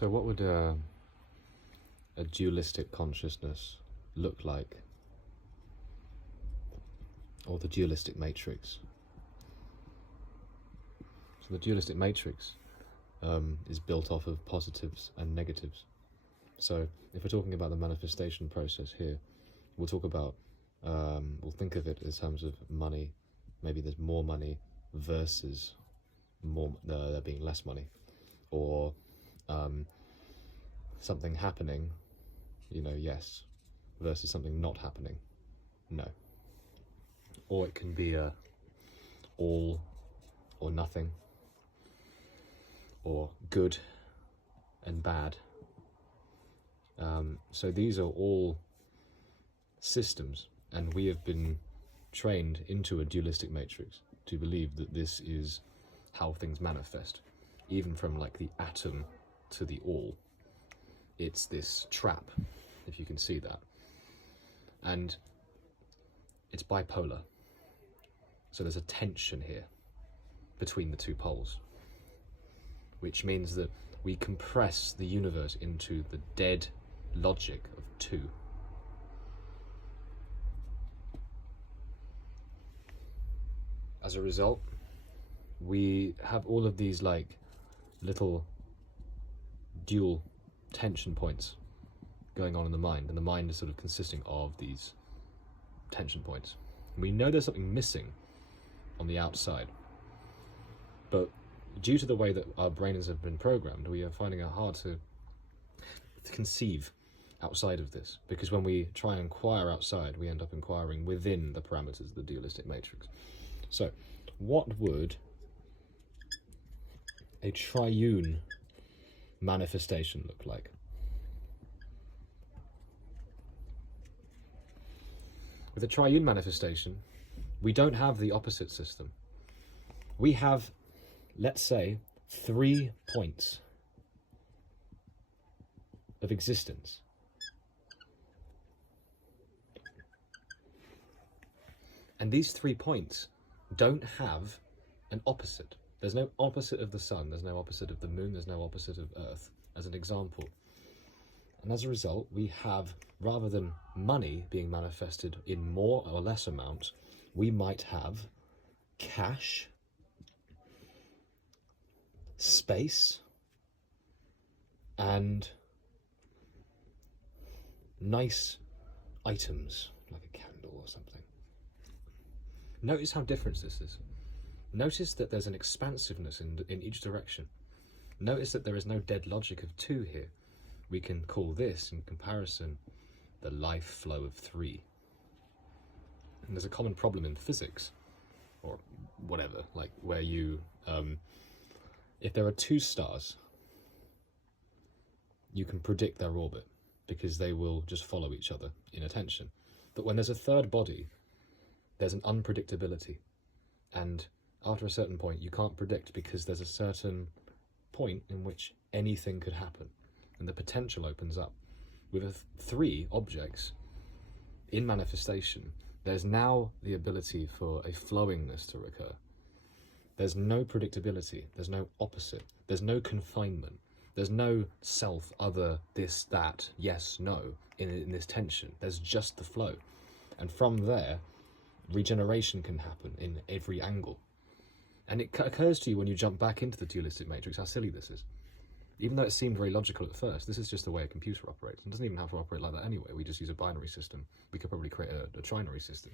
So what would a dualistic consciousness look like? Or the dualistic matrix? So the dualistic matrix is built off of positives and negatives. So if we're talking about the manifestation process here, we'll talk about, we'll think of it in terms of money. Maybe there's more money versus there being less money, or something happening, yes, versus something not happening, no. Or it can be all or nothing, or good and bad. So these are all systems, and we have been trained into a dualistic matrix to believe that this is how things manifest, even from like the atom to the all. It's this trap, if you can see that. And it's bipolar. So there's a tension here between the two poles, which means that we compress the universe into the dead logic of two. As a result, we have all of these like little dual tension points going on in the mind, and the mind is sort of consisting of these tension points. We know there's something missing on the outside, but due to the way that our brains have been programmed, we are finding it hard to conceive outside of this, because when we try and inquire outside, we end up inquiring within the parameters of the dualistic matrix. So what would a triune manifestation look like? With a triune manifestation, we don't have the opposite system. We have, let's say, 3 points of existence. And these 3 points don't have an opposite. There's no opposite of the sun, there's no opposite of the moon, there's no opposite of Earth, as an example. And as a result, we have, rather than money being manifested in more or less amount, we might have cash, space, and nice items, like a candle or something. Notice how different this is. Notice that there's an expansiveness in each direction. Notice that there is no dead logic of 2 here. We can call this, in comparison, the life flow of 3. And there's a common problem in physics, or whatever, like where you, if there are 2 stars, you can predict their orbit, because they will just follow each other in attention. But when there's a third body, there's an unpredictability, and after a certain point you can't predict, because there's a certain point in which anything could happen, and the potential opens up. With 3 objects in manifestation, there's now the ability for a flowingness to occur. There's no predictability, there's no opposite, there's no confinement, there's no self, other, this, that, yes, no, in this tension. There's just the flow. And from there, regeneration can happen in every angle. And it occurs to you when you jump back into the dualistic matrix how silly this is. Even though it seemed very logical at first, this is just the way a computer operates. It doesn't even have to operate like that anyway. We just use a binary system. We could probably create a trinary system.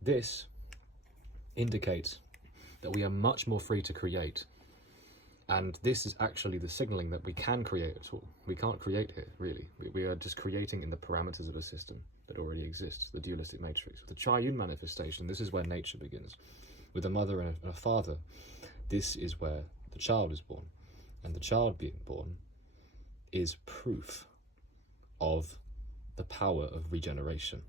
This indicates that we are much more free to create. And this is actually the signaling that we can create at all. We can't create here, really. We are just creating in the parameters of a system that already exists, the dualistic matrix. The triune manifestation, this is where nature begins. With a mother and a father, this is where the child is born. And the child being born is proof of the power of regeneration.